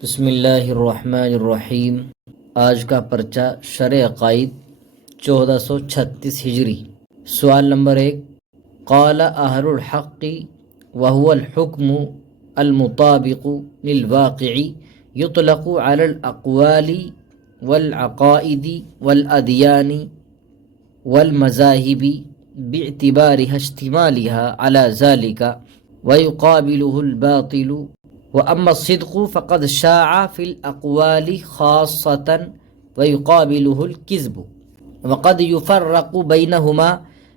بسم اللہ الرحمن الرحیم۔ آج کا پرچہ شرع عقائد 1436 ہجری۔ سوال نمبر 1، قال اہل الحق وهو الحکم المطابق للواقع یطلق علی الاقوال والعقائد والادیان والمذاہب باعتبارها اشتمالها على ذلك ويقابله الباطل، وأما الصدق فقد شاع في الأقوال خاصة ويقابله الكذب، وقد يفرق بينهما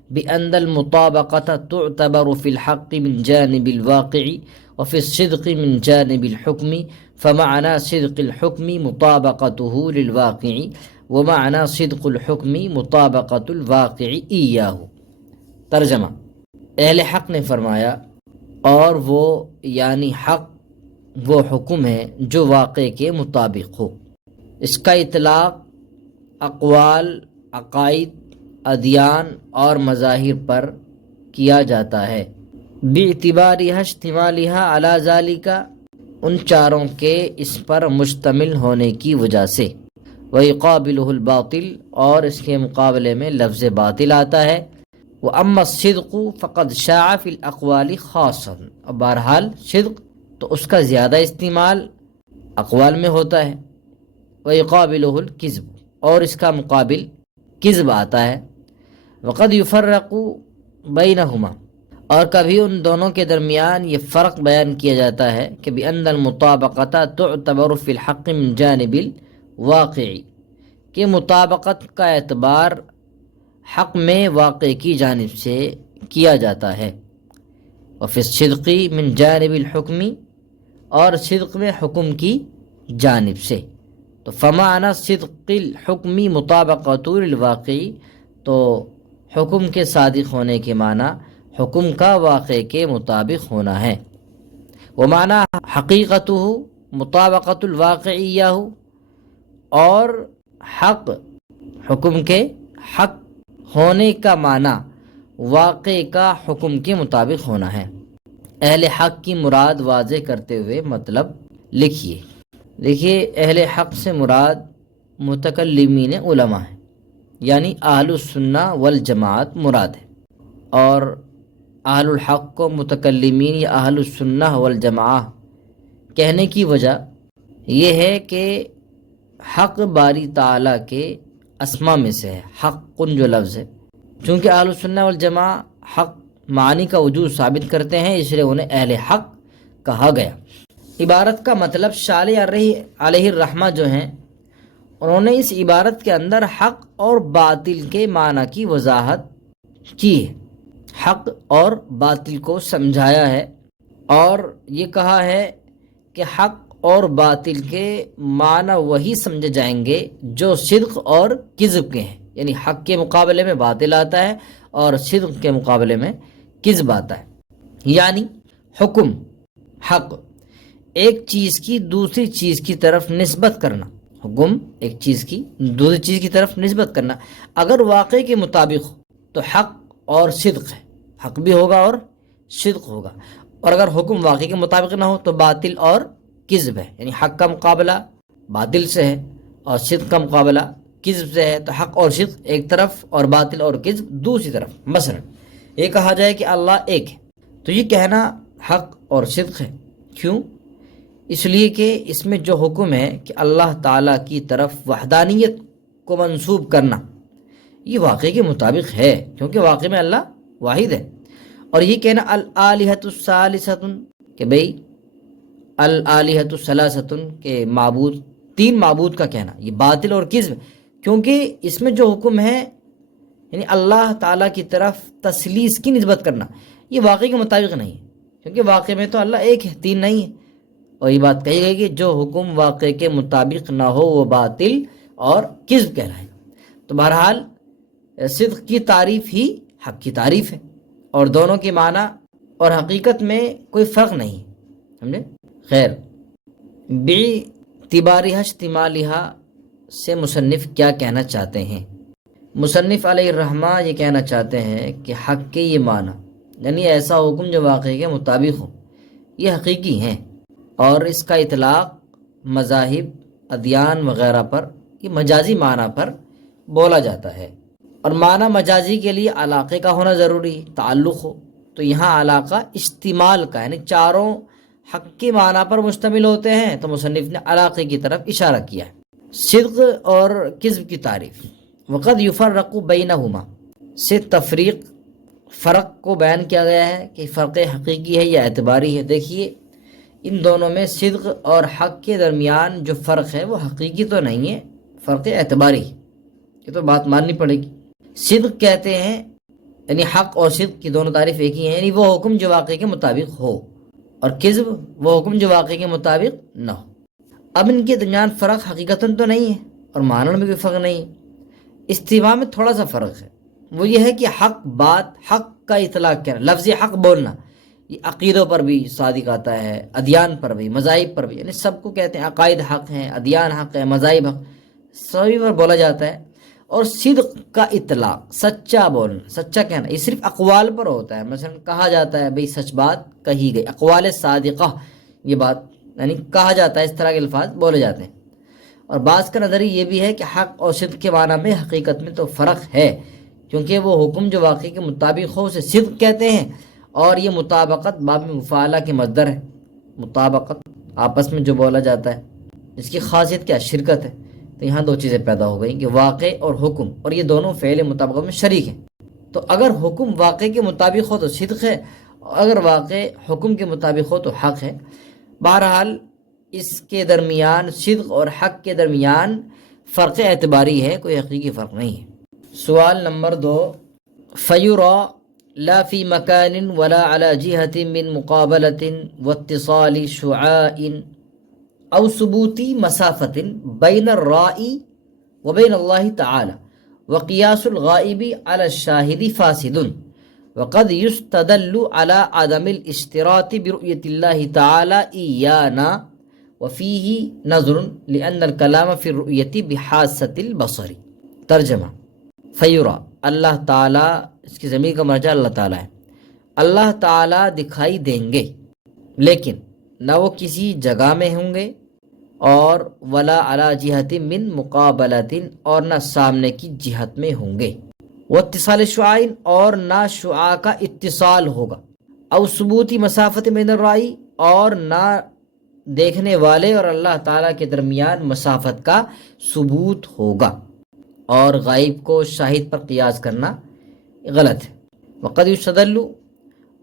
بأن المطابقة تعتبر في الحق من جانب الواقع وفي الصدق من جانب الحكم، فمعنى صدق الحكم مطابقته للواقع ومعنى صدق الحكم مطابقة الواقع إياه۔ ترجمہ، اہل حق نے فرمایا، اور وہ یعنی حق وہ حکم ہے جو واقع کے مطابق ہو۔ اس کا اطلاق اقوال، عقائد، ادیان اور مظاہر پر کیا جاتا ہے، باعتبارها اشتمالها علی ذالک، ان چاروں کے اس پر مشتمل ہونے کی وجہ سے، ویقابلہ الباطل، اور اس کے مقابلے میں لفظ باطل آتا ہے، واما الصدق فقد شاع فی الاقوال خاصا، اور بہرحال صدق تو اس کا زیادہ استعمال اقوال میں ہوتا ہے، ویقابلہ الکذب، اور اس کا مقابل کذب آتا ہے، وقد یفرق بینہما، اور کبھی ان دونوں کے درمیان یہ فرق بیان کیا جاتا ہے کہ بأن المطابقۃ تعتبر فی الحق من جانب الواقع، کہ مطابقت کا اعتبار حق میں واقع کی جانب سے کیا جاتا ہے، وفی الصدق من جانب الحکم، اور صدق میں حکم کی جانب سے۔ تو فمعنی صدق الحکم مطابقۃ للواقع، تو حکم کے صادق ہونے کے معنی حکم کا واقع کے مطابق ہونا ہے، ومعنی حقیقتہ مطابقۃ الواقع ایاہ، اور حق حکم کے حق ہونے کا معنی واقع کا حکم کے مطابق ہونا ہے۔ اہل حق کی مراد واضح کرتے ہوئے مطلب لکھیے۔ دیکھیے، اہل حق سے مراد متکلمین علماء ہیں، یعنی اہل السنہ والجماعت مراد ہے، اور اہل الحق کو متکلمین یا اہل السنہ والجماعہ کہنے کی وجہ یہ ہے کہ حق باری تعالیٰ کے اسما میں سے ہے، حق جو لفظ ہے، چونکہ اہل السنہ والجماعہ حق معنی کا وجود ثابت کرتے ہیں، اس لیے انہیں اہل حق کہا گیا۔ عبارت کا مطلب صالح علیہ الرحمہ جو ہیں، انہوں نے اس عبارت کے اندر حق اور باطل کے معنی کی وضاحت کی ہے، حق اور باطل کو سمجھایا ہے، اور یہ کہا ہے کہ حق اور باطل کے معنی وہی سمجھے جائیں گے جو صدق اور کذب کے ہیں، یعنی حق کے مقابلے میں باطل آتا ہے اور صدق کے مقابلے میں کذب آتا ہے۔ یعنی حکم، حق، ایک چیز کی دوسری چیز کی طرف نسبت کرنا، حکم ایک چیز کی دوسری چیز کی طرف نسبت کرنا اگر واقع کے مطابق ہو تو حق اور صدق ہے، حق بھی ہوگا اور صدق ہوگا، اور اگر حکم واقع کے مطابق نہ ہو تو باطل اور کذب ہے، یعنی حق کا مقابلہ باطل سے ہے اور صدق کا مقابلہ کذب سے ہے، تو حق اور صدق ایک طرف اور باطل اور کذب دوسری طرف۔ مثلا یہ کہا جائے کہ اللہ ایک ہے، تو یہ کہنا حق اور صدق ہے۔ کیوں؟ اس لیے کہ اس میں جو حکم ہے کہ اللہ تعالیٰ کی طرف وحدانیت کو منسوب کرنا، یہ واقع کے مطابق ہے، کیونکہ واقع میں اللہ واحد ہے۔ اور یہ کہنا الآلہۃ الثالثۃ، کہ بھئی الآلہۃ الثلاثۃ، کہ معبود تین معبود کا کہنا، یہ باطل اور کذب، کیونکہ اس میں جو حکم ہے یعنی اللہ تعالیٰ کی طرف تثلیث کی نسبت کرنا، یہ واقع کے مطابق نہیں ہے، کیونکہ واقع میں تو اللہ ایک ہے، تین نہیں ہے۔ اور یہ بات کہی گئی کہ جو حکم واقع کے مطابق نہ ہو وہ باطل اور کذب کہلائے۔ تو بہرحال صدق کی تعریف ہی حق کی تعریف ہے، اور دونوں کے معنی اور حقیقت میں کوئی فرق نہیں، سمجھے؟ خیر، باعتبارها اشتمالها سے مصنف کیا کہنا چاہتے ہیں؟ مصنف علیہ الرحمہ یہ کہنا چاہتے ہیں کہ حق کے یہ معنی، یعنی ایسا حکم جو واقع کے مطابق ہو، یہ حقیقی ہیں، اور اس کا اطلاق مذاہب، ادیان وغیرہ پر یہ مجازی معنی پر بولا جاتا ہے، اور معنی مجازی کے لیے علاقے کا ہونا ضروری ہے، تعلق ہو۔ تو یہاں علاقہ اشتمال کا، یعنی چاروں حق کے معنی پر مشتمل ہوتے ہیں، تو مصنف نے علاقے کی طرف اشارہ کیا ہے۔ صدق اور کذب کی تعریف، وقد یفرق بینہما، سے تفریق، فرق کو بیان کیا گیا ہے کہ فرق حقیقی ہے یا اعتباری ہے۔ دیکھیے ان دونوں میں صدق اور حق کے درمیان جو فرق ہے وہ حقیقی تو نہیں ہے، فرق اعتباری ہے، یہ تو بات ماننی پڑے گی۔ صدق کہتے ہیں یعنی حق اور صدق کی دونوں تعریف ایک ہی ہیں، یعنی وہ حکم جو واقع کے مطابق ہو، اور کذب وہ حکم جو واقع کے مطابق نہ ہو۔ اب ان کے درمیان فرق حقیقتاً تو نہیں ہے اور معنی میں بھی فرق نہیں ہے، استوا میں تھوڑا سا فرق ہے، وہ یہ ہے کہ حق بات، حق کا اطلاق کیا، لفظ حق بولنا، یہ عقیدوں پر بھی صادق آتا ہے، ادیان پر بھی، مذاہب پر بھی، یعنی سب کو کہتے ہیں عقائد حق ہیں، ادیان حق ہے، مذاہب حق، سبھی پر بولا جاتا ہے۔ اور صدق کا اطلاق، سچا بولنا، سچا کہنا، یہ صرف اقوال پر ہوتا ہے، مثلا کہا جاتا ہے بھئی سچ بات کہی گئی، اقوال صادقہ، یہ بات یعنی کہا جاتا ہے، اس طرح کے الفاظ بولے جاتے ہیں۔ اور بعض کا نظریہ یہ بھی ہے کہ حق اور صدق کے معنی میں حقیقت میں تو فرق ہے، کیونکہ وہ حکم جو واقعی کے مطابق ہو اسے صدق کہتے ہیں، اور یہ مطابقت باب مفاعلہ کے مصدر ہے، مطابقت آپس میں جو بولا جاتا ہے، اس کی خاصیت کیا، شرکت ہے۔ تو یہاں دو چیزیں پیدا ہو گئیں کہ واقع اور حکم، اور یہ دونوں فعل مطابقت میں شریک ہیں۔ تو اگر حکم واقع کے مطابق ہو تو صدق ہے، اور اگر واقع حکم کے مطابق ہو تو حق ہے۔ بہرحال اس کے درمیان، صدق اور حق کے درمیان فرق اعتباری ہے، کوئی حقیقی فرق نہیں ہے۔ سوال نمبر 2، فیرا لا فی مکان ولا علی جہت من مقابلۃ واتصال شعاع او ثبوتی مسافت بین الرائی وبین اللہ تعالی وقیاس الغائب علی الشاہد فاسد، وقد یستدل علی عدم الاشتراط برؤیت اللہ تعالی ایانا وفیہ نظر لأن الکلام فی الرؤیت بحاسۃ البصر۔ ترجمہ، فیرا اللہ تعالیٰ، اس کی ضمیر کا مرجع اللہ تعالیٰ ہے، اللہ تعالیٰ دکھائی دیں گے، لیکن نہ وہ کسی جگہ میں ہوں گے، اور ولا علی جہت من مقابلۃ، اور نہ سامنے کی جہت میں ہوں گے، واتصال شعاع، اور نہ شعاع کا اتصال ہوگا، او ثبوتی مسافت بین الرائی، اور نہ دیکھنے والے اور اللہ تعالیٰ کے درمیان مسافت کا ثبوت ہوگا، اور غائب کو شاہد پر قیاس کرنا غلط ہے۔ وقد یستدل،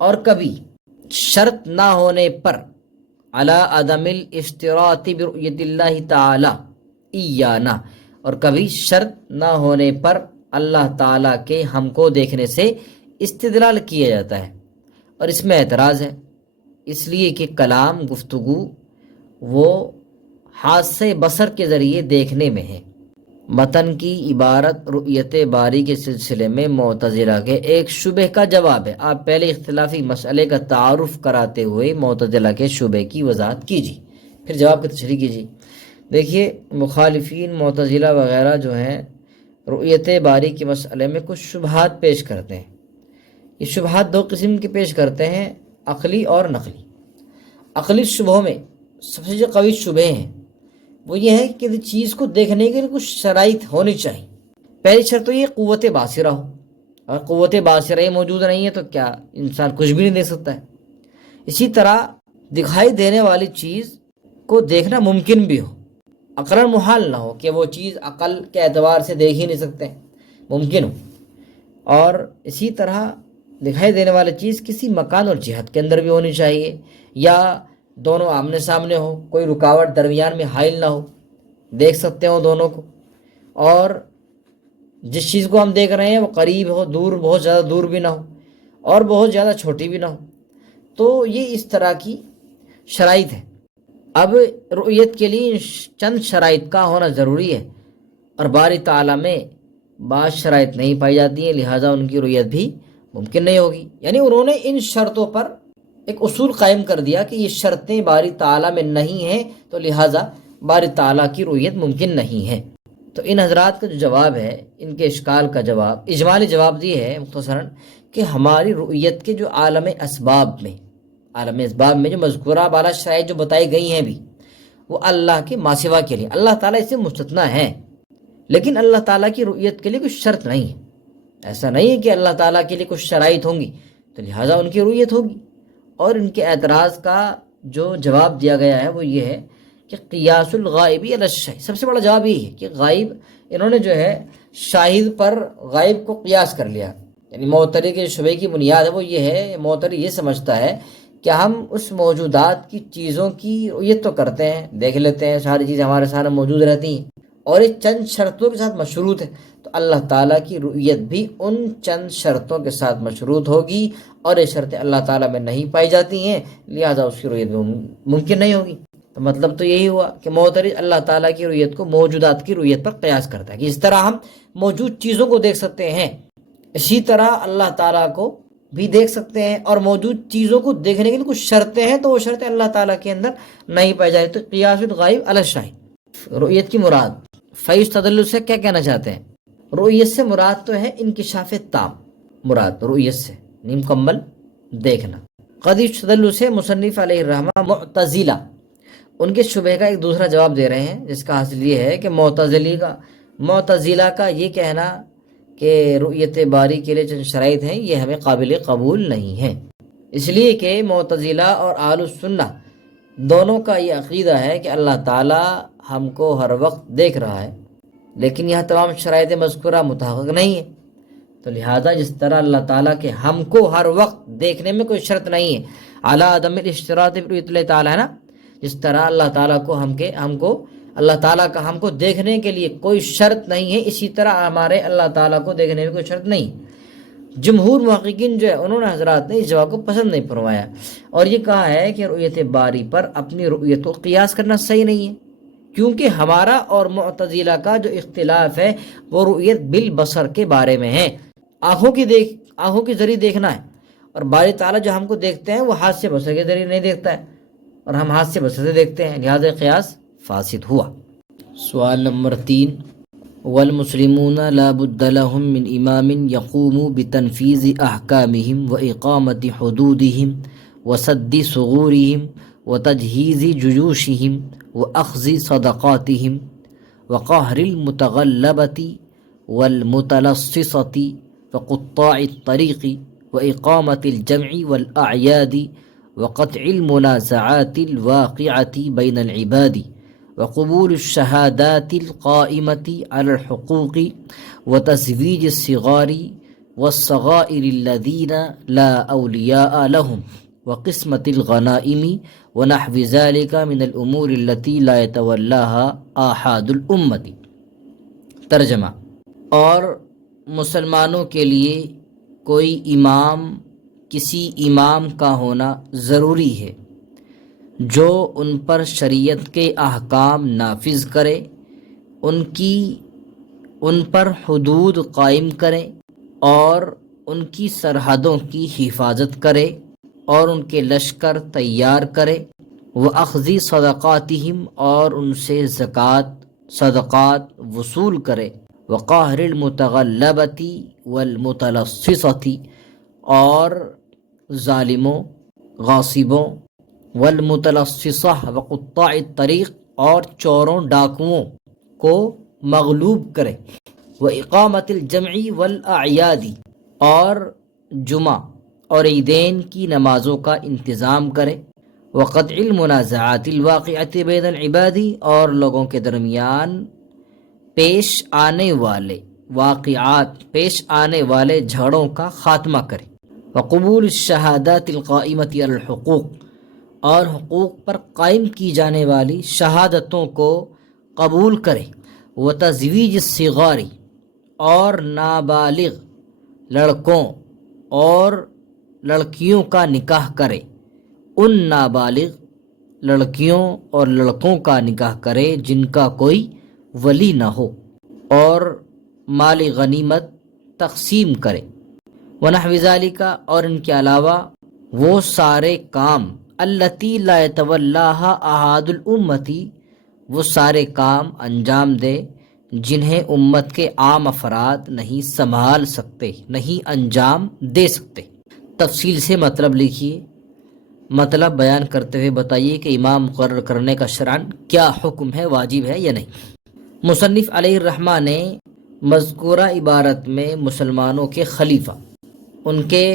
اور کبھی شرط نہ ہونے پر، علی عدم الاشتراط برؤیت اللہ تعالی ایانا، اور کبھی شرط نہ ہونے پر اللہ تعالیٰ کے ہم کو دیکھنے سے استدلال کیا جاتا ہے، اور اس میں اعتراض ہے، اس لیے کہ کلام، گفتگو وہ حاسِ بصر کے ذریعے دیکھنے میں ہے۔ متن کی عبارت رؤیت باری کے سلسلے میں معتزلہ کے ایک شبہ کا جواب ہے۔ آپ پہلے اختلافی مسئلے کا تعارف کراتے ہوئے معتزلہ کے شبہ کی وضاحت کیجیے، پھر جواب کی تشریح کیجیے۔ دیکھیے معتزلین، معتزلہ وغیرہ جو ہیں رؤیت باری کے مسئلے میں کچھ شبہات پیش کرتے ہیں۔ یہ شبہات دو قسم کے پیش کرتے ہیں، عقلی اور نقلی۔ عقلی شبہوں میں سب سے جو قوی شبہ ہیں وہ یہ ہے کہ چیز کو دیکھنے کے لیے کچھ شرائط ہونی چاہیے۔ پہلی شرط تو یہ قوت باصرہ ہو، اور قوت باصرہ موجود نہیں ہے تو کیا انسان کچھ بھی نہیں دیکھ سکتا ہے۔ اسی طرح دکھائی دینے والی چیز کو دیکھنا ممکن بھی ہو، عقلاً محال نہ ہو کہ وہ چیز عقل کے اعتبار سے دیکھ ہی نہیں سکتے، ممکن ہو۔ اور اسی طرح دکھائی دینے والی چیز کسی مکان اور جہت کے اندر بھی ہونی چاہیے، یا دونوں آمنے سامنے ہو، کوئی رکاوٹ درمیان میں حائل نہ ہو، دیکھ سکتے ہو دونوں کو، اور جس چیز کو ہم دیکھ رہے ہیں وہ قریب ہو، دور، بہت زیادہ دور بھی نہ ہو، اور بہت زیادہ چھوٹی بھی نہ ہو۔ تو یہ اس طرح کی شرائط ہے۔ اب رؤیت کے لیے چند شرائط کا ہونا ضروری ہے، اور باری تعالیٰ میں بعض شرائط نہیں پائی جاتی ہیں، لہٰذا ان کی رؤیت بھی ممکن نہیں ہوگی۔ یعنی انہوں نے ان شرطوں پر ایک اصول قائم کر دیا کہ یہ شرطیں باری تعالیٰ میں نہیں ہیں، تو لہٰذا باری تعالیٰ کی رؤیت ممکن نہیں ہے۔ تو ان حضرات کا جو جواب ہے، ان کے اشکال کا جواب، اجمالی جواب یہ ہے مختصراً کہ ہماری رؤیت کے جو عالم اسباب میں جو مذکورہ بالا شرائط جو بتائی گئی ہیں بھی، وہ اللہ کے ماں سوا کے لیے، اللہ تعالیٰ اس سے مستثنیٰ ہیں، لیکن اللہ تعالیٰ کی رؤیت کے لیے کوئی شرط نہیں ہے۔ ایسا نہیں ہے کہ اللہ تعالیٰ کے لیے کچھ شرائط ہوں گی تو لہٰذا ان کی رؤیت ہوگی۔ اور ان کے اعتراض کا جو جواب دیا گیا ہے وہ یہ ہے کہ قیاس الغائب علی الشاہد، سب سے بڑا جواب یہ ہے کہ غائب، انہوں نے جو ہے شاہد پر غائب کو قیاس کر لیا۔ یعنی معتری کے شبے کی بنیاد ہے وہ یہ ہے، معتری یہ سمجھتا ہے کہ ہم اس موجودات کی چیزوں کی رؤیت تو کرتے ہیں، دیکھ لیتے ہیں، ساری چیزیں ہمارے سامنے موجود رہتی ہیں اور یہ چند شرطوں کے ساتھ مشروط ہے، تو اللہ تعالیٰ کی رؤیت بھی ان چند شرطوں کے ساتھ مشروط ہوگی، اور یہ شرطیں اللہ تعالیٰ میں نہیں پائی جاتی ہیں، لہٰذا اس کی رؤیت بھی ممکن نہیں ہوگی۔ تو مطلب تو یہی ہوا کہ معترض اللہ تعالیٰ کی رؤیت کو موجودات کی رؤیت پر قیاس کرتا ہے کہ اس طرح ہم موجود چیزوں کو دیکھ سکتے ہیں، اسی طرح اللہ تعالیٰ کو بھی دیکھ سکتے ہیں، اور موجود چیزوں کو دیکھنے کے لیے کچھ شرطیں ہیں تو وہ شرطیں اللہ تعالیٰ کے اندر نہیں پائی جاتی۔ تو قیاس الغائب علی الشاہد، رؤیت کی مراد فیستدل سے کیا کہنا چاہتے ہیں؟ رؤیت سے مراد تو ہے انکشاف تام، مراد رؤیت سے مکمل دیکھنا۔ قد یستدل سے مصنف علیہ الرحمہ معتزلہ ان کے شبہ کا ایک دوسرا جواب دے رہے ہیں، جس کا حاصل یہ ہے کہ معتزلہ کا یہ کہنا کہ رؤیت باری کے لیے چند شرائط ہیں یہ ہمیں قابل قبول نہیں ہے، اس لیے کہ معتزلہ اور اہل السنہ دونوں کا یہ عقیدہ ہے کہ اللہ تعالیٰ ہم کو ہر وقت دیکھ رہا ہے، لیکن یہاں تمام شرائط مذکورہ متحقق نہیں ہے، تو لہذا جس طرح اللہ تعالیٰ کے ہم کو ہر وقت دیکھنے میں کوئی شرط نہیں ہے، اعلیٰ عدم الاشتراط برؤیت اللہ تعالیٰ ہے نا، جس طرح اللہ تعالیٰ کو اللہ تعالیٰ کا ہم کو دیکھنے کے لیے کوئی شرط نہیں ہے، اسی طرح ہمارے اللہ تعالیٰ کو دیکھنے میں کوئی شرط نہیں۔ جمہور محققین جو ہے انہوں نے حضرات نے اس جواب کو پسند نہیں فرمایا اور یہ کہا ہے کہ رؤیت باری پر اپنی رؤیت کو قیاس کرنا صحیح نہیں ہے، کیونکہ ہمارا اور معتزلہ کا جو اختلاف ہے وہ رؤیت بالبصر کے بارے میں ہے، آنکھوں کے ذریعے دیکھنا ہے، اور باری تعالیٰ جو ہم کو دیکھتے ہیں وہ ہاتھ سے بصر کے ذریعے نہیں دیکھتا ہے، اور ہم ہاتھ سے بصر سے دیکھتے ہیں، لہذا قیاس فاسد ہوا۔ سوال نمبر 3، والمسلمون لا بد لهم من امام يقوم بتنفيذ احكامهم واقامة حدودهم وسد ثغورهم وتجهيز جيوشهم واخذ صدقاتهم وقهر المتغلبة والمتلصصة وقطاع الطريق واقامة الجمع والاعياد وقطع المنازعات الواقعة بين العباد وقبول الشهادات القائمة على الحقوق وتزويج الصغار والصغائر الذين لا أولياء لهم وقسمة الغنائم ونحو ذلك من الأمور التي لا يتولاها آحاد الأمة۔ ترجمہ، اور مسلمانوں کے لیے کوئی امام، کسی امام کا ہونا ضروری ہے جو ان پر شریعت کے احکام نافذ کرے، ان پر حدود قائم کرے اور ان کی سرحدوں کی حفاظت کرے اور ان کے لشکر تیار کرے، وَأَخْذِ صَدَقَاتِهِمْ اور ان سے زکوٰۃ صدقات وصول کرے، وَقَهْرِ الْمُتَغَلَّبَةِ وَالْمُتَلَصِّصَةِ اور ظالموں، غاصبوں، والمتلصصہ وقطاع الطریق اور چوروں ڈاکوؤں کو مغلوب کرے، واقامت الجمع والاعیاد اور جمعہ اور عیدین کی نمازوں کا انتظام کرے، وقطع المنازعات الواقعۃ بین العباد اور لوگوں کے درمیان پیش آنے والے جھگڑوں کا خاتمہ کرے، وقبول الشہادات القائمۃ علی الحقوق اور حقوق پر قائم کی جانے والی شہادتوں کو قبول کرے، وتزویج الصغار اور نابالغ لڑکوں اور لڑکیوں کا نکاح کرے، ان نابالغ لڑکیوں اور لڑکوں کا نکاح کرے جن کا کوئی ولی نہ ہو، اور مال غنیمت تقسیم کرے، ونحو ذالک اور ان کے علاوہ وہ سارے کام، التی لا یتولاھا احد الامتی وہ سارے کام انجام دے جنہیں امت کے عام افراد نہیں سنبھال سکتے، نہیں انجام دے سکتے۔ تفصیل سے مطلب لکھیے، مطلب بیان کرتے ہوئے بتائیے کہ امام مقرر کرنے کا شرعاً کیا حکم ہے، واجب ہے یا نہیں۔ مصنف علیہ الرحمہ نے مذکورہ عبارت میں مسلمانوں کے خلیفہ، ان کے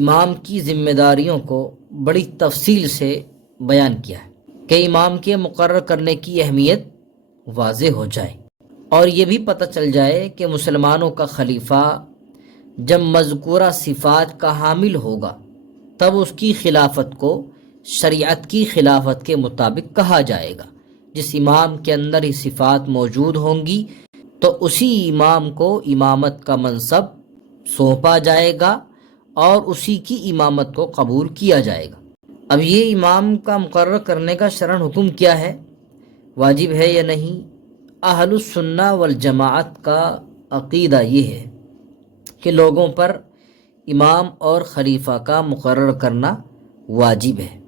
امام کی ذمہ داریوں کو بڑی تفصیل سے بیان کیا ہے کہ امام کے مقرر کرنے کی اہمیت واضح ہو جائے اور یہ بھی پتہ چل جائے کہ مسلمانوں کا خلیفہ جب مذکورہ صفات کا حامل ہوگا تب اس کی خلافت کو شریعت کی خلافت کے مطابق کہا جائے گا۔ جس امام کے اندر یہ صفات موجود ہوں گی تو اسی امام کو امامت کا منصب سونپا جائے گا اور اسی کی امامت کو قبول کیا جائے گا۔ اب یہ امام کا مقرر کرنے کا شرعاً حکم کیا ہے، واجب ہے یا نہیں؟ اہل السنہ والجماعت کا عقیدہ یہ ہے کہ لوگوں پر امام اور خلیفہ کا مقرر کرنا واجب ہے۔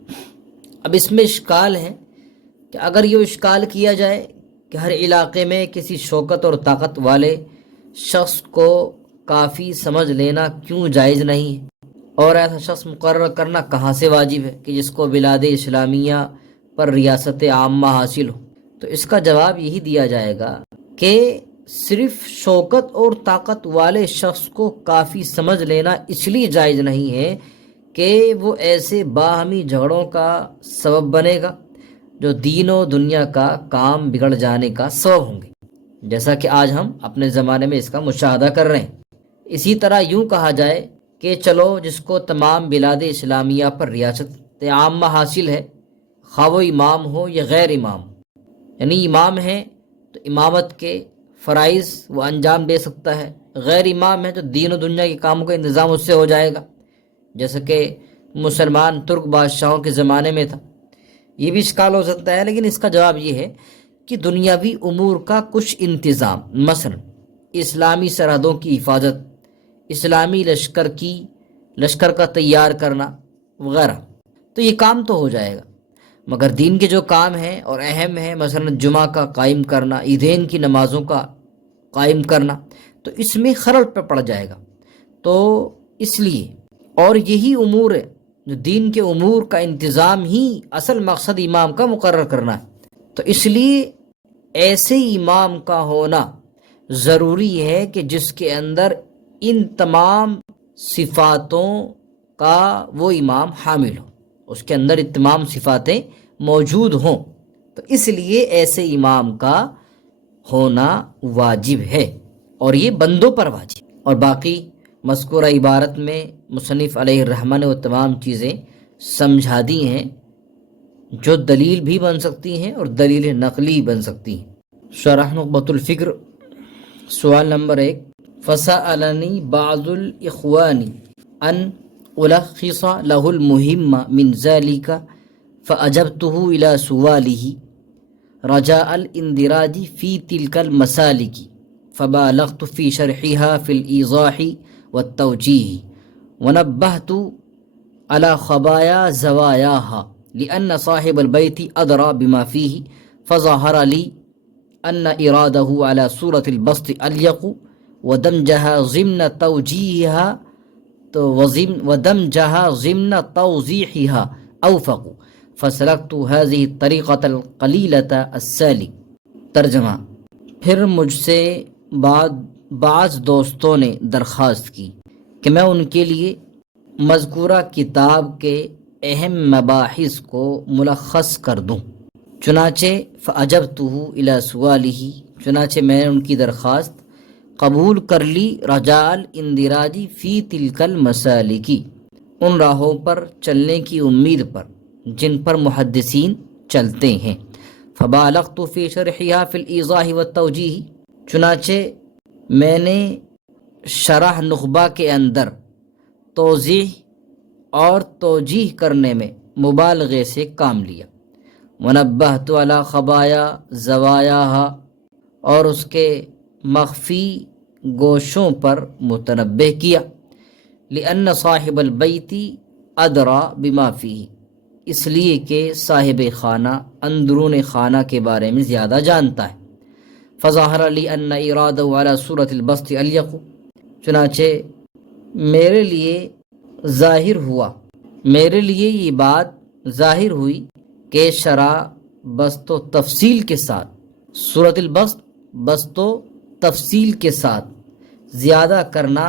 اب اس میں اشکال ہے کہ اگر یہ اشکال کیا جائے کہ ہر علاقے میں کسی شوکت اور طاقت والے شخص کو کافی سمجھ لینا کیوں جائز نہیں ہے، اور ایسا شخص مقرر کرنا کہاں سے واجب ہے کہ جس کو بلاد اسلامیہ پر ریاست عامہ حاصل ہو، تو اس کا جواب یہی دیا جائے گا کہ صرف شوکت اور طاقت والے شخص کو کافی سمجھ لینا اس لیے جائز نہیں ہے کہ وہ ایسے باہمی جھگڑوں کا سبب بنے گا جو دین و دنیا کا کام بگڑ جانے کا سبب ہوں گے، جیسا کہ آج ہم اپنے زمانے میں اس کا مشاہدہ کر رہے ہیں۔ اسی طرح یوں کہا جائے کہ چلو جس کو تمام بلاد اسلامیہ پر ریاست عامہ حاصل ہے، خواہ وہ امام ہو یا غیر امام ہو، یعنی امام ہے تو امامت کے فرائض وہ انجام دے سکتا ہے، غیر امام ہے تو دین و دنیا کے کاموں کا انتظام اس سے ہو جائے گا، جیسا کہ مسلمان ترک بادشاہوں کے زمانے میں تھا۔ یہ بھی اشکال ہو سکتا ہے، لیکن اس کا جواب یہ ہے کہ دنیاوی امور کا کچھ انتظام، مثلا اسلامی سرحدوں کی حفاظت، اسلامی لشکر کا تیار کرنا وغیرہ، تو یہ کام تو ہو جائے گا، مگر دین کے جو کام ہیں اور اہم ہیں، مثلا جمعہ کا قائم کرنا، عیدین کی نمازوں کا قائم کرنا، تو اس میں خلل پہ پڑ جائے گا۔ تو اس لیے اور یہی امور ہے جو دین کے امور کا انتظام ہی اصل مقصد امام کا مقرر کرنا ہے، تو اس لیے ایسے امام کا ہونا ضروری ہے کہ جس کے اندر ان تمام صفاتوں کا وہ امام حامل ہو، اس کے اندر یہ تمام صفاتیں موجود ہوں، تو اس لیے ایسے امام کا ہونا واجب ہے، اور یہ بندوں پر واجب۔ اور باقی مذکورہ عبارت میں مصنف علیہ الرحمہ نے وہ تمام چیزیں سمجھا دی ہیں جو دلیل بھی بن سکتی ہیں اور دلیل نقلی بن سکتی ہیں۔ شرح نخبۃ الفکر، سوال نمبر 1، فسألنی بعض الاخوان ان الخص له المهم من ذلك فأجبته إلى سؤاله رجاء الاندراج في تلك المسالك فبالغت في شرحها في الإيضاح والتوجيه ونبهت على خبايا زواياها لأن صاحب البيت أدرى بما فيه فظهر لي أن إراده على صورة البسط أليق ودمجها ضمن توضيحها أوفق فسلكت هذه الطريقة القليلة السالك۔ ترجمہ، پھر مجھ سے بعض دوستوں نے درخواست کی کہ میں ان کے لیے مذکورہ کتاب کے اہم مباحث کو ملخص کر دوں، چنانچہ فأجبته إلى سؤاله، چنانچہ میں نے ان کی درخواست قبول کر لی، رجاء الاندراج فی تلک المسالک، ان راہوں پر چلنے کی امید پر جن پر محدثین چلتے ہیں، فبالغت فی شرحها فی الایضاح والتوجیہ، چنانچہ میں نے شرح نخبہ کے اندر توضیح اور توجیح کرنے میں مبالغے سے کام لیا، ونبہت علی خبایا زوایاہا، اور اس کے مخفی گوشوں پر متنبہ کیا، لأن صاحب البیت ادری بما فیہ، اس لیے کہ صاحب خانہ اندرون خانہ کے بارے میں زیادہ جانتا ہے، فظاہر لی ان ارادہ علی صورت البسط الیق، چنانچہ میرے لیے ظاہر ہوا، میرے لیے یہ بات ظاہر ہوئی کہ شرح بسط و تفصیل کے ساتھ، سورۃ البسط بسط و تفصیل کے ساتھ زیادہ کرنا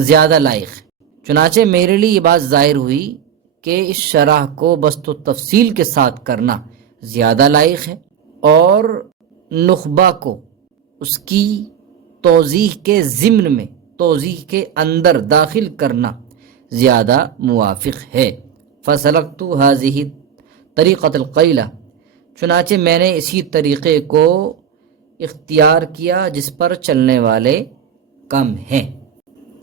زیادہ لائق ہے۔ چنانچہ میرے لیے یہ بات ظاہر ہوئی کہ اس شرح کو بسط و تفصیل کے ساتھ کرنا زیادہ لائق ہے، اور نخبہ کو اس کی توضیح کے ضمن میں، توضیح کے اندر داخل کرنا زیادہ موافق ہے۔ فسلکت هذه طریقۃ القیلہ، چنانچہ میں نے اسی طریقے کو اختیار کیا جس پر چلنے والے کم ہیں۔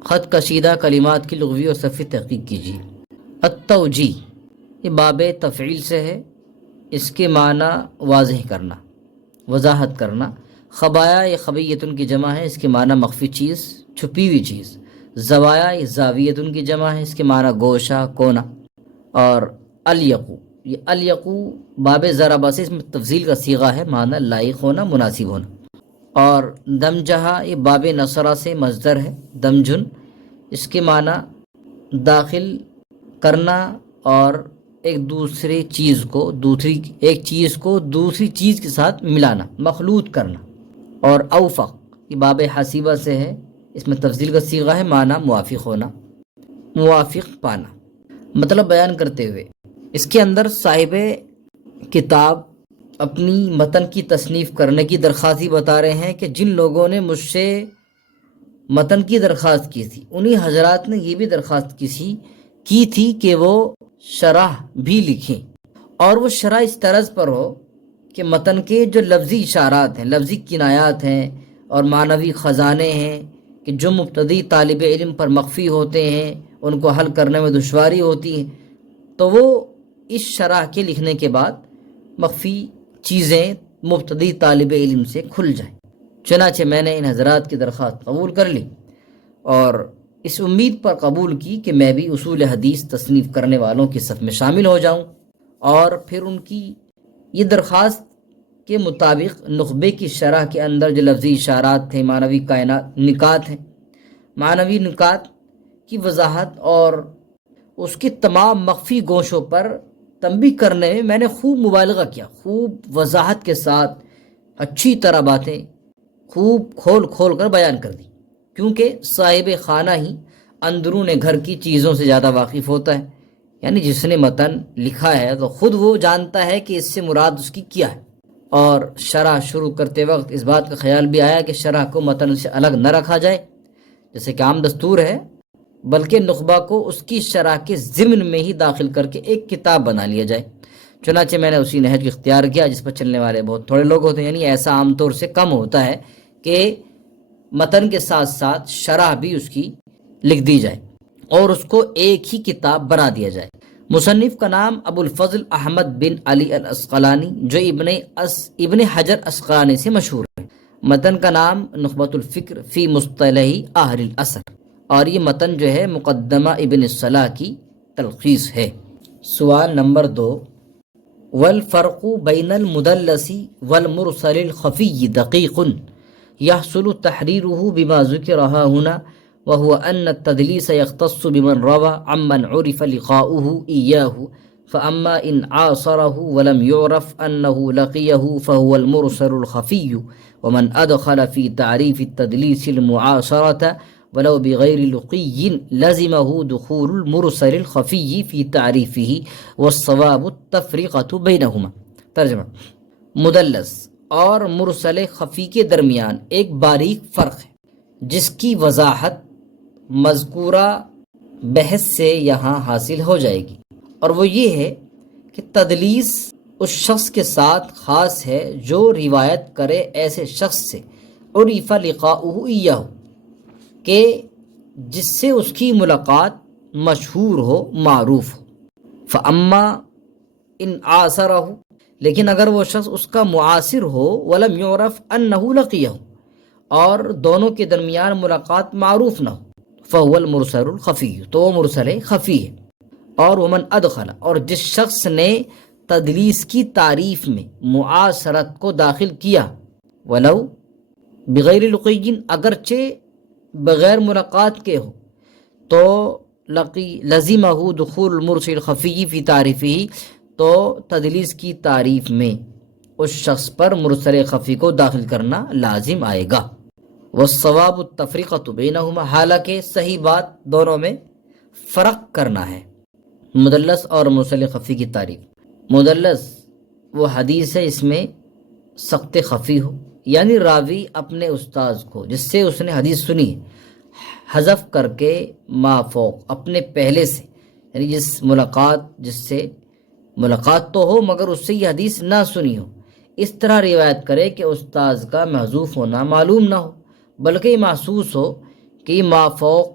خط کشیدہ کلمات کی لغوی اور صرفی تحقیق کیجیے۔ التوجیہ، یہ باب تفعیل سے ہے، اس کے معنی واضح کرنا، وضاحت کرنا۔ خبایا یہ خبیتن کی جمع ہے، اس کے معنی مخفی چیز، چھپی ہوئی چیز۔ زوایا یہ زاویتن کی جمع ہے، اس کے معنی گوشہ، کونا۔ اور الیقو، یہ الیقو باب ضربہ سے، اس میں تفضیل کا صیغہ ہے، معنی لائق ہونا، مناسب ہونا۔ اور دمجہا یہ باب نصرہ سے مصدر ہے، دمجن، اس کے معنی داخل کرنا اور ایک چیز کو دوسری چیز کے ساتھ ملانا، مخلوط کرنا۔ اور اوفق یہ باب حسیبہ سے ہے، اس میں تفضیل کا صیغہ ہے، معنی موافق ہونا، موافق پانا۔ مطلب بیان کرتے ہوئے اس کے اندر صاحب کتاب اپنی متن کی تصنیف کرنے کی درخواست بتا رہے ہیں کہ جن لوگوں نے مجھ سے متن کی درخواست کی تھی، انہی حضرات نے یہ بھی درخواست کی تھی کہ وہ شرح بھی لکھیں، اور وہ شرح اس طرز پر ہو کہ متن کے جو لفظی اشارات ہیں، لفظی کنایات ہیں اور معنوی خزانے ہیں کہ جو مبتدی طالب علم پر مخفی ہوتے ہیں، ان کو حل کرنے میں دشواری ہوتی ہے، تو وہ اس شرح کے لکھنے کے بعد مخفی چیزیں مبتدی طالب علم سے کھل جائیں۔ چنانچہ میں نے ان حضرات کی درخواست قبول کر لی، اور اس امید پر قبول کی کہ میں بھی اصول حدیث تصنیف کرنے والوں کی صف میں شامل ہو جاؤں، اور پھر ان کی یہ درخواست کے مطابق نخبے کی شرح کے اندر جو لفظی اشارات تھے، معنوی نکات ہیں، معنوی نکات کی وضاحت اور اس کے تمام مخفی گوشوں پر تنبیہ کرنے میں نے خوب مبالغہ کیا، خوب وضاحت کے ساتھ اچھی طرح باتیں خوب کھول کر بیان کر دی، کیونکہ صاحب خانہ ہی اندرون گھر کی چیزوں سے زیادہ واقف ہوتا ہے، یعنی جس نے متن لکھا ہے تو خود وہ جانتا ہے کہ اس سے مراد اس کی کیا ہے۔ اور شرح شروع کرتے وقت اس بات کا خیال بھی آیا کہ شرح کو متن سے الگ نہ رکھا جائے جیسے کہ عام دستور ہے، بلکہ نخبہ کو اس کی شرح کے ضمن میں ہی داخل کر کے ایک کتاب بنا لیا جائے۔ چنانچہ میں نے اسی نہج کو اختیار کیا جس پر چلنے والے بہت تھوڑے لوگ ہوتے ہیں، یعنی ایسا عام طور سے کم ہوتا ہے کہ متن کے ساتھ ساتھ شرح بھی اس کی لکھ دی جائے اور اس کو ایک ہی کتاب بنا دیا جائے۔ مصنف کا نام ابو الفضل احمد بن علی الاسقلانی، جو ابن حجر اسقلانی سے مشہور ہے۔ متن کا نام نخبۃ الفکر فی مصطلح اہل الاثر، اور یہ متن جو ہے مقدمہ ابن الصلاح کی تلخیص ہے۔ سوال نمبر 2، والفرق بین المدلس والمرسل الخفی دقیق يحصل تحريره بما ذكر ها هنا، وهو أن التدليس يختص بمن روى عمن عرف لقاؤه إياه، فأما إن عاصره ولم يعرف أنه لقيه فهو المرسل الخفي، ومن أدخل في تعريف التدليس المعاصرة ولو بغير لقي لزمه دخول المرسل الخفي في تعريفه، والصواب التفرقة بينهما۔ ترجمہ: مدلس اور مرسل خفی کے درمیان ایک باریک فرق ہے جس کی وضاحت مذکورہ بحث سے یہاں حاصل ہو جائے گی، اور وہ یہ ہے کہ تدلیس اس شخص کے ساتھ خاص ہے جو روایت کرے ایسے شخص سے عرف لقاؤہ ایہ، کہ جس سے اس کی ملاقات مشہور ہو، معروف ہو۔ فاما ان عاصرہ، لیکن اگر وہ شخص اس کا معاصر ہو، ولم یعرف انہ لقیہ، اور دونوں کے درمیان ملاقات معروف نہ ہو، فهو المرسل الخفی، تو وہ مرسل خفی ہے۔ اور ومن ادخل، اور جس شخص نے تدلیس کی تعریف میں معاصرت کو داخل کیا، ولو بغیر لقی، اگرچہ بغیر ملاقات کے ہو، تو لزمہ دخول المرسل الخفی فی تعریفہ، تو تدلیس کی تعریف میں اس شخص پر مرسل خفی کو داخل کرنا لازم آئے گا۔ والصواب التفریقۃ بینہما، حالانکہ صحیح بات دونوں میں فرق کرنا ہے۔ مدلس اور مرسل خفی کی تعریف۔ مدلس وہ حدیث ہے اس میں سقط خفی ہو، یعنی راوی اپنے استاذ کو جس سے اس نے حدیث سنی ہے حذف کر کے ما فوق اپنے پہلے سے، یعنی جس سے ملاقات تو ہو مگر اس سے یہ حدیث نہ سنی ہو، اس طرح روایت کرے کہ استاذ کا محذوف ہونا معلوم نہ ہو، بلکہ یہ محسوس ہو کہ ما فوق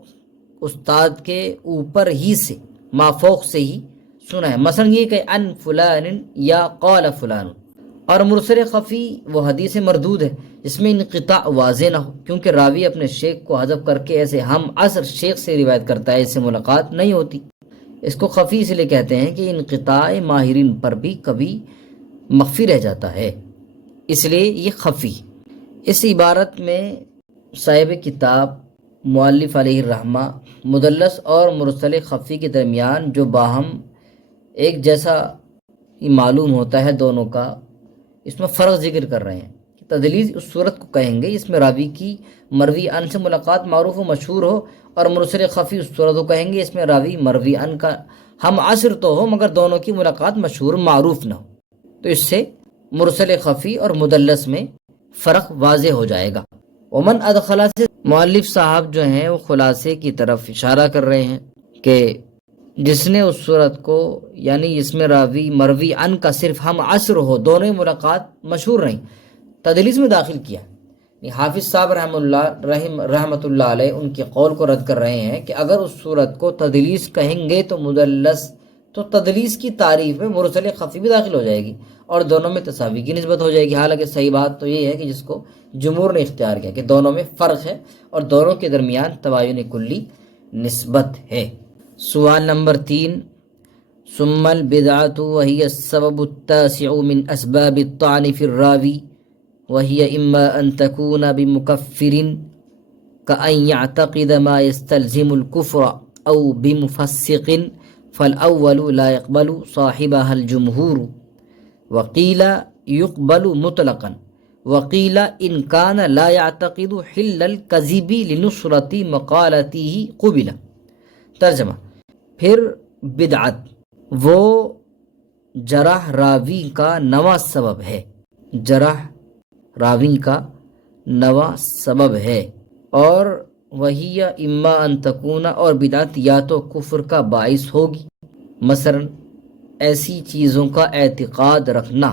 استاد کے اوپر ہی سے، ما فوق سے ہی سنا ہے، مثلا یہ کہ ان فلان یا قال فلان۔ اور مرسل خفی وہ حدیث مردود ہے جس میں انقطاع واضح نہ ہو، کیونکہ راوی اپنے شیخ کو حذف کر کے ایسے ہم عصر شیخ سے روایت کرتا ہے، اس سے ملاقات نہیں ہوتی۔ اس کو خفی اس لیے کہتے ہیں کہ انقطاع ماہرین پر بھی کبھی مخفی رہ جاتا ہے، اس لیے یہ خفی۔ اس عبارت میں صاحب کتاب مؤلف علیہ الرحمہ مدلس اور مرسل خفی کے درمیان جو باہم ایک جیسا معلوم ہوتا ہے دونوں کا، اس میں فرق ذکر کر رہے ہیں۔ تدلیس اس صورت کو کہیں گے اس میں راوی کی مروی ان سے ملاقات معروف و مشہور ہو، اور مرسل خفی اس صورت کو کہیں گے اس میں راوی مروی ان کا ہم عصر تو ہو مگر دونوں کی ملاقات مشہور معروف نہ ہو۔ تو اس سے مرسل خفی اور مدلس میں فرق واضح ہو جائے گا۔ ومن ادخلا سے مؤلف صاحب جو ہیں وہ خلاصے کی طرف اشارہ کر رہے ہیں کہ جس نے اس صورت کو، یعنی اس میں راوی مروی ان کا صرف ہم عصر ہو، دونوں ملاقات مشہور رہیں، تدلیس میں داخل کیا۔ حافظ صاحب رحمۃ اللہ علیہ ان کے قول کو رد کر رہے ہیں کہ اگر اس صورت کو تدلیس کہیں گے تو مدلس، تو تدلیس کی تعریف میں مرسل خفی بھی داخل ہو جائے گی اور دونوں میں تساوی کی نسبت ہو جائے گی، حالانکہ صحیح بات تو یہ ہے کہ جس کو جمہور نے اختیار کیا کہ دونوں میں فرق ہے اور دونوں کے درمیان تباین کلی نسبت ہے۔ سوال نمبر 3، ثم البدعۃ وهي السبب التاسع من اسباب الطعن في الراوي وهي اما ان تكون بمكفر كأن يعتقد ما يستلزم الكفر او بمفسق فالاول لا يقبل صاحبها الجمهور وقيل يقبل مطلقا وقيل ان كان لا يعتقد حل الكذب لنصرة مقالته قبل۔ ترجمہ، پھر بدعت وہ جرح راوی کا نواں سبب ہے، جرح راوی کا نواں سبب ہے، اور وہی اما ان تکون، اور بدعت یا تو کفر کا باعث ہوگی، مثلا ایسی چیزوں کا اعتقاد رکھنا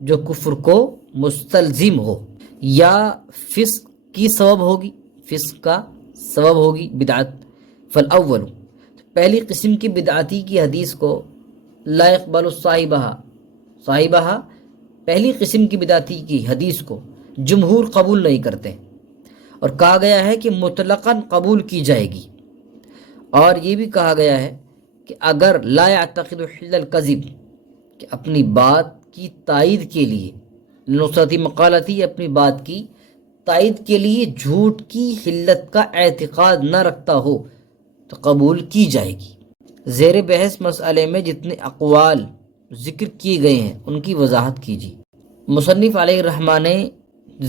جو کفر کو مستلزم ہو، یا فسق کی سبب ہوگی، فسق کا سبب ہوگی بدعت۔ فالاول، پہلی قسم کی بدعتی کی حدیث کو لا يقبل صاحبہ، پہلی قسم کی بدعتی کی حدیث کو جمہور قبول نہیں کرتے، اور کہا گیا ہے کہ مطلقاً قبول کی جائے گی، اور یہ بھی کہا گیا ہے کہ اگر لا يعتقد حل الكذب، کہ اپنی بات کی تائید کے لیے، نصرت مقالتی، اپنی بات کی تائید کے لیے جھوٹ کی حلت کا اعتقاد نہ رکھتا ہو تو قبول کی جائے گی۔ زیر بحث مسئلے میں جتنے اقوال ذکر کیے گئے ہیں ان کی وضاحت کیجیے۔ مصنف علیہ الرحمہ نے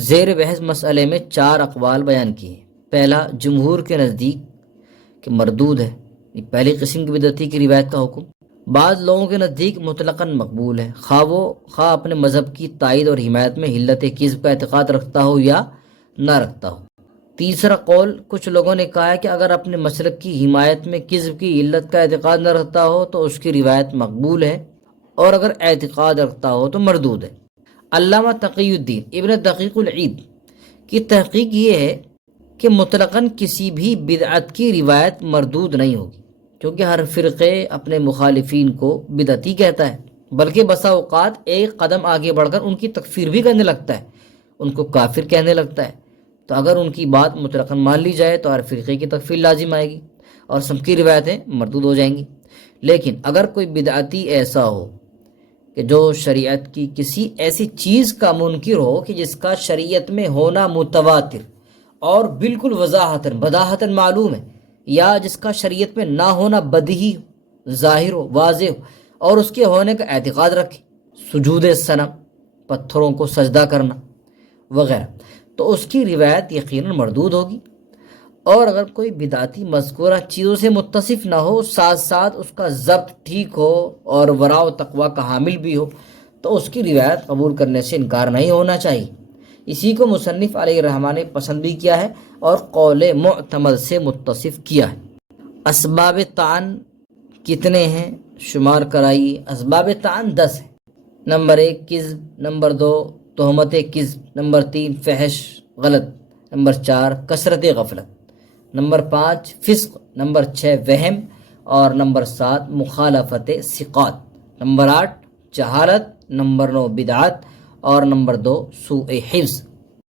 زیر بحث مسئلے میں 4 اقوال بیان کیے ہیں۔ پہلا، جمہور کے نزدیک کہ مردود ہے، یہ پہلی قسم کی بدعتی کی روایت کا حکم۔ بعض لوگوں کے نزدیک مطلقاً مقبول ہے، خواہ اپنے مذہب کی تائید اور حمایت میں حلت کذب کا اعتقاد رکھتا ہو یا نہ رکھتا ہو۔ تیسرا قول، کچھ لوگوں نے کہا ہے کہ اگر اپنے مسلک کی حمایت میں کذب کی علت کا اعتقاد نہ رکھتا ہو تو اس کی روایت مقبول ہے، اور اگر اعتقاد رکھتا ہو تو مردود ہے۔ علامہ تقی الدین ابن دقیق العید کی تحقیق یہ ہے کہ مطلقاً کسی بھی بدعت کی روایت مردود نہیں ہوگی، کیونکہ ہر فرقے اپنے مخالفین کو بدعتی کہتا ہے، بلکہ بسا اوقات ایک قدم آگے بڑھ کر ان کی تکفیر بھی کرنے لگتا ہے، ان کو کافر کہنے لگتا ہے۔ تو اگر ان کی بات مطلقاً مان لی جائے تو ہر فرقے کی تکفیر لازم آئے گی اور سب کی روایتیں مردود ہو جائیں گی۔ لیکن اگر کوئی بدعتی ایسا ہو کہ جو شریعت کی کسی ایسی چیز کا منکر ہو کہ جس کا شریعت میں ہونا متواتر اور بالکل بداہتاً معلوم ہے، یا جس کا شریعت میں نہ ہونا بدیہی ظاہر ہو، واضح ہو، اور اس کے ہونے کا اعتقاد رکھے، سجود صنم، پتھروں کو سجدہ کرنا وغیرہ، تو اس کی روایت یقیناً مردود ہوگی۔ اور اگر کوئی بدعتی مذکورہ چیزوں سے متصف نہ ہو، ساتھ ساتھ اس کا ضبط ٹھیک ہو اور ورع و تقوی کا حامل بھی ہو، تو اس کی روایت قبول کرنے سے انکار نہیں ہونا چاہیے۔ اسی کو مصنف علیہ الرحمٰن نے پسند بھی کیا ہے اور قول معتمد سے متصف کیا ہے۔ اسباب طعن کتنے ہیں شمار کرائیے۔ اسباب طعن 10 ہیں۔ نمبر 1 کذب، نمبر 2 تہمت کذب، نمبر 3 فحش غلط، نمبر 4 کثرت غفلت، نمبر 5 فسق، نمبر 6 وہم، اور نمبر 7 مخالفت ثقات، نمبر 8 جہالت، نمبر 9 بدعت، اور نمبر 2 سوء حفظ۔